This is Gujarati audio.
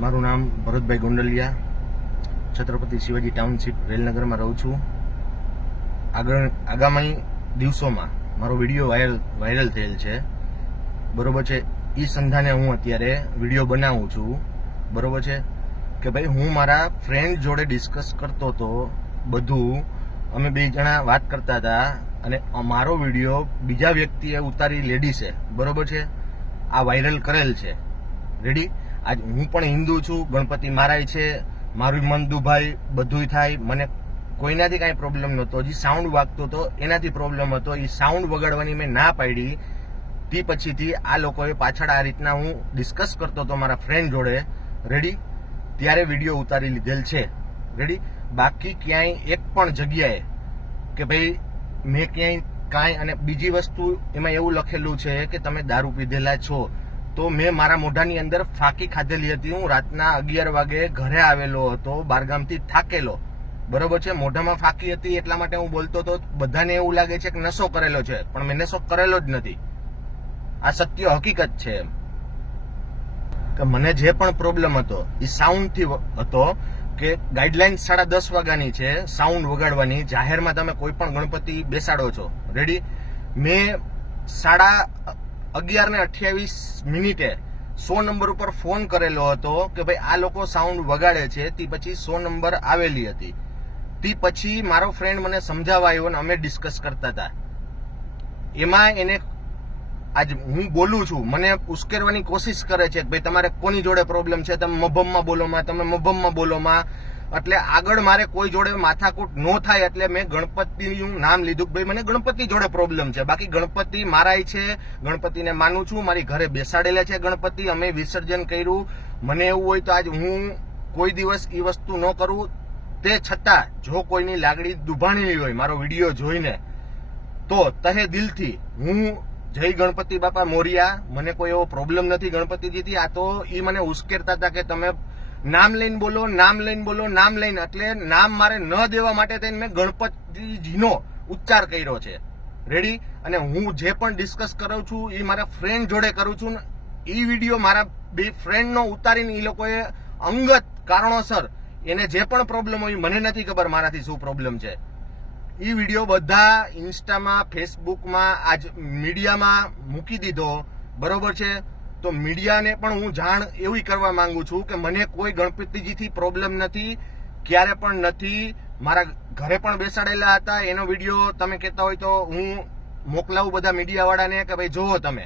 મારું નામ ભરતભાઈ ગોંડલિયા, છત્રપતિ શિવાજી ટાઉનશીપ રેલનગરમાં રહું છું. આગામી દિવસોમાં મારો વિડીયો વાયરલ થયેલ છે, બરોબર છે. એ સંધાને હું અત્યારે વિડીયો બનાવું છું, બરોબર છે. કે ભાઈ હું મારા ફ્રેન્ડ જોડે ડિસ્કસ કરતો હતો, બધું અમે બે જણા વાત કરતા હતા અને મારો વિડીયો બીજા વ્યક્તિએ ઉતારી, લેડીસે, બરોબર છે, આ વાયરલ કરેલ છે. રેડી. આજ હું પણ હિન્દુ છું, ગણપતિ મારાય છે, મારું મન દુભાઈ, બધુંય થાય, મને કોઈનાથી કાંઈ પ્રોબ્લેમ નહોતો. હજી સાઉન્ડ વાગતો હતો એનાથી પ્રોબ્લેમ હતો. એ સાઉન્ડ વગાડવાની મેં ના પાડી. તે પછીથી આ લોકોએ પાછળ આ રીતના હું ડિસ્કસ કરતો હતો મારા ફ્રેન્ડ જોડે, રેડી, ત્યારે વિડીયો ઉતારી લીધેલ છે. રેડી. બાકી ક્યાંય એક પણ જગ્યાએ કે ભાઈ મેં ક્યાંય કાંઈ, અને બીજી વસ્તુ એમાં એવું લખેલું છે કે તમે દારૂ પીધેલા છો, તો મેં મારા મોઢાની અંદર ફાંકી ખાધેલી હતી. હું રાતના 11 વાગે ઘરે આવેલો હતો, બારગામથી થાકેલો, બરોબર છે. મોઢામાં ફાંકી હતી એટલા માટે હું બોલતો હતો. બધાને એવું લાગે છે કે નશો કરેલો છે, પણ મેં નશો કરેલો જ નથી. આ સત્ય હકીકત છે. કે મને જે પણ પ્રોબ્લેમ હતો એ સાઉન્ડથી હતો. કે ગાઈડલાઈન 10:30 વાગ્યાની છે સાઉન્ડ વગાડવાની. જાહેરમાં તમે કોઈ પણ ગણપતિ બેસાડો છો, રેડી. મેં 11:28 100 નંબર ઉપર ફોન કરેલો હતો કે ભાઈ આ લોકો સાઉન્ડ વગાડે છે. તે પછી 100 નંબર આવેલી હતી. તે પછી મારો ફ્રેન્ડ મને સમજાવવા આવ્યો અને અમે ડિસ્કસ કરતા હતા. એમાં એને આજ હું બોલું છું, મને ઉશ્કેરવાની કોશિશ કરે છે કે ભાઈ તમારે કોની જોડે પ્રોબ્લેમ છે, તમે મભમમાં બોલોમાં, તમે મભમમાં બોલોમાં. એટલે આગળ મારે કોઈ જોડે માથાકૂટ ન થાય એટલે મેં ગણપતિનું નામ લીધું કે ભાઈ મને ગણપતિ જોડે પ્રોબ્લેમ છે. બાકી ગણપતિ મારાય છે, ગણપતિને માનું છું, મારી ઘરે બેસાડેલા છે ગણપતિ, અમે વિસર્જન કર્યું. મને એવું હોય તો આજ હું કોઈ દિવસ એ વસ્તુ ન કરું. તે છતાં જો કોઈની લાગણી દુભાણી હોય મારો વિડીયો જોઈને, તો તહે દિલથી હું જય ગણપતિ બાપા મોરિયા. મને કોઈ એવો પ્રોબ્લેમ નથી ગણપતિજીથી. આ તો એ મને ઉશ્કેરતા હતા કે તમે નામ લઈને બોલો, નામ લઈને બોલો, નામ લઈને, એટલે નામ મારે ન દેવા માટે થઈને મેં ગણપતિજીનો ઉચ્ચાર કર્યો છે, રેડી. અને હું જે પણ ડિસ્કસ કરું છું એ મારા ફ્રેન્ડ જોડે કરું છું. એ વિડીયો મારા બે ફ્રેન્ડનો ઉતારીને એ લોકોએ અંગત કારણોસર એને જે પણ પ્રોબ્લેમ હોય મને નથી ખબર મારાથી શું પ્રોબ્લેમ છે. એ વિડીયો બધા ઇન્સ્ટામાં, ફેસબુકમાં, આજ મીડિયામાં મૂકી દીધો, બરોબર છે. તો મીડિયાને પણ હું જાણ એવી કરવા માંગુ છું કે મને કોઈ ગણપતિજીથી પ્રોબ્લેમ નથી, ક્યારે પણ નથી. મારા ઘરે પણ બેસાડેલા હતા. એનો વિડીયો તમે કહેતા હોય તો હું મોકલાવું બધા મીડિયાવાળાને કે ભાઈ જોવો તમે.